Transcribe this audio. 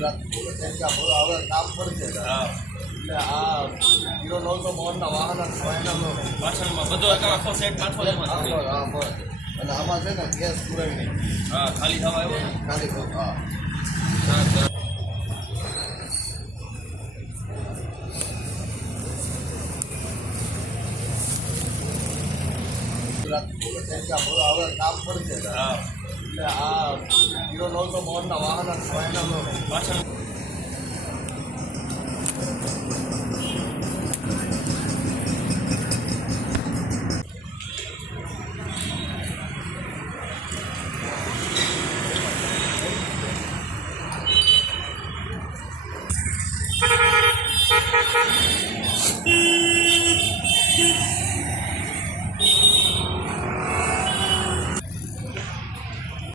હવે કામ પડશે એટલે આ 0900 મોડના વાહન પાછળમાં બધો આખો સેટ પાછો એમાં અને આમાં છે ને ગેસ પુરાવી નહીં. હા ખાલી થવા આવ્યો ને ખાલી હા હવે કામ પડશે એટલે આ 0900 મોડના વાહન પાછળ